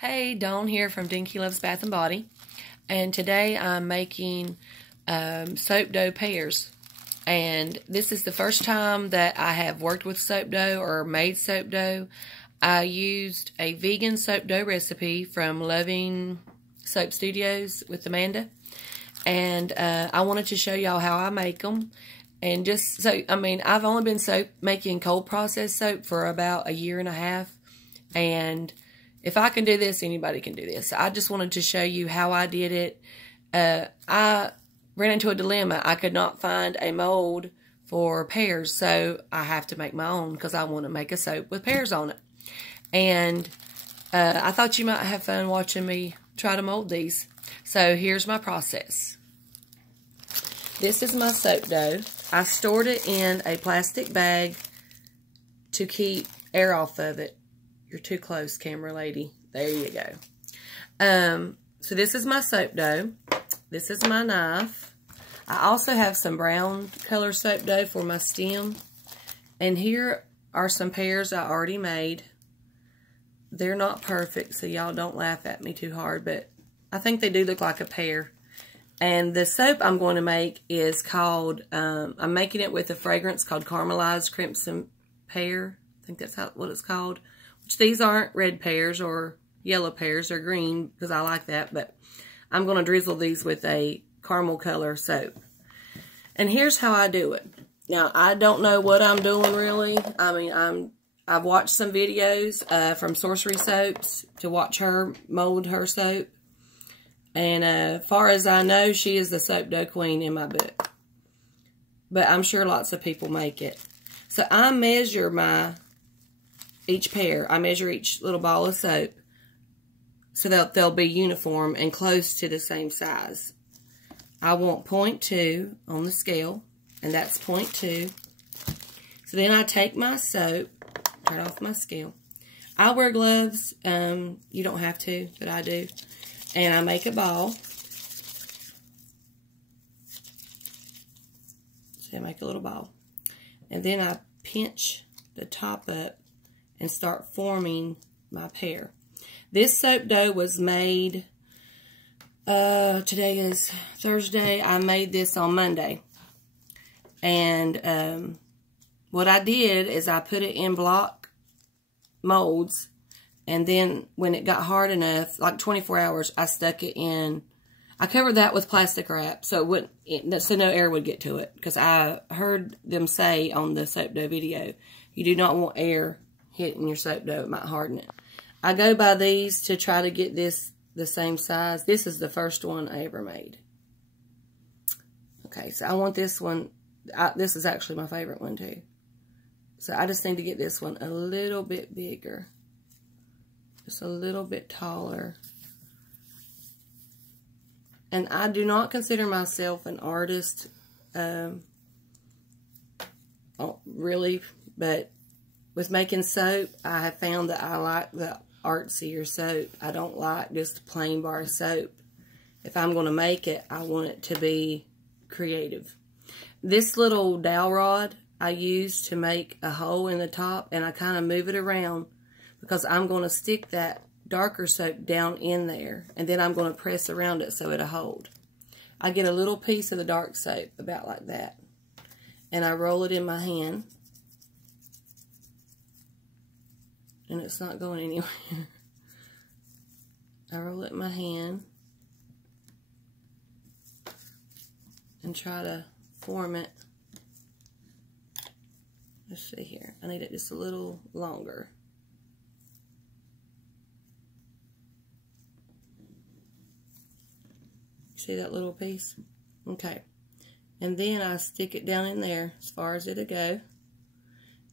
Hey, Dawn here from Dinky Loves Bath and Body, and today I'm making soap dough pears. And this is the first time that I have worked with soap dough or made soap dough. I used a vegan soap dough recipe from Loving Soap Studios with Amanda, and I wanted to show y'all how I make them. And just so, I've only been making cold processed soap for about a year and a half, and if I can do this, anybody can do this. I just wanted to show you how I did it. I ran into a dilemma. I could not find a mold for pears, so I have to make my own because I want to make a soap with pears on it. And I thought you might have fun watching me try to mold these. So here's my process. This is my soap dough. I stored it in a plastic bag to keep air off of it. You're too close, camera lady. There you go. So this is my soap dough. This is my knife. I also have some brown color soap dough for my stem. And here are some pears I already made. They're not perfect, so y'all don't laugh at me too hard, but I think they do look like a pear. And the soap I'm going to make is called, I'm making it with a fragrance called Caramelized Crimson Pear. I think that's what it's called. These aren't red pears or yellow pears. They're green because I like that. But I'm going to drizzle these with a caramel color soap. And here's how I do it. Now, I don't know what I'm doing really. I've watched some videos from Sorcery Soaps to watch her mold her soap. And as far as I know, she is the soap dough queen in my book. But I'm sure lots of people make it. So I measure each pear. I measure each little ball of soap so that they'll be uniform and close to the same size. I want 0.2 on the scale, and that's 0.2. So then I take my soap, turn off my scale. I wear gloves. You don't have to, but I do. And I make a ball. So I make a little ball. And then I pinch the top up and start forming my pear. This soap dough was made, today is Thursday. I made this on Monday. And what I did is I put it in block molds. And then when it got hard enough, like 24 hours, I stuck it in. I covered that with plastic wrap so so no air would get to it. Because I heard them say on the soap dough video, you do not want air hitting your soap dough. It might harden it. I go by these to try to get this the same size. This is the first one I ever made. Okay, so I want this one. This is actually my favorite one too. So I just need to get this one a little bit bigger. Just a little bit taller. And I do not consider myself an artist, really, but with making soap, I have found that I like the artsier soap. I don't like just plain bar soap. If I'm going to make it, I want it to be creative. This little dowel rod I use to make a hole in the top, and I kind of move it around because I'm going to stick that darker soap down in there, and then I'm going to press around it so it'll hold. I get a little piece of the dark soap, about like that, and I roll it in my hand. And it's not going anywhere. I roll it in my hand and try to form it. Let's see here. I need it just a little longer. See that little piece? Okay. And then I stick it down in there as far as it'll go.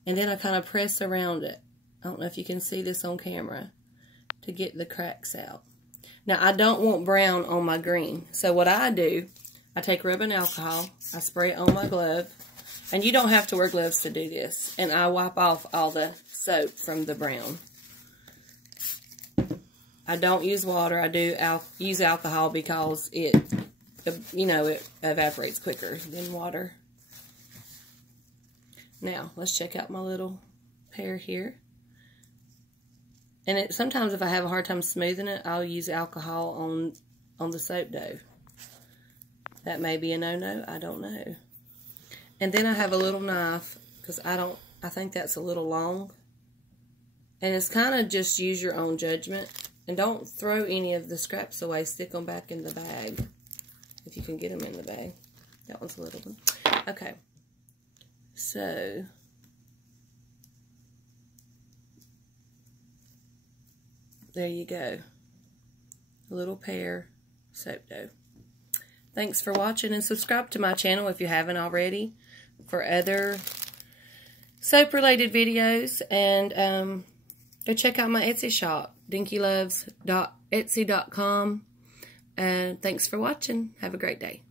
And then I kind of press around it. I don't know if you can see this on camera, to get the cracks out. Now, I don't want brown on my green. So what I do, I take rubbing alcohol, I spray it on my glove, and you don't have to wear gloves to do this. And I wipe off all the soap from the brown. I don't use water. I do use alcohol because it evaporates quicker than water. Now, let's check out my little pear here. And sometimes if I have a hard time smoothing it, I'll use alcohol on the soap dough. That may be a no-no, I don't know. And then I have a little knife, because I think that's a little long. And it's kind of just use your own judgment. And don't throw any of the scraps away. Stick them back in the bag. If you can get them in the bag. That one's a little one. Okay. So, there you go. A little pear soap dough. Thanks for watching, and subscribe to my channel if you haven't already for other soap related videos. And go check out my Etsy shop, dinkyloves.etsy.com. And thanks for watching. Have a great day.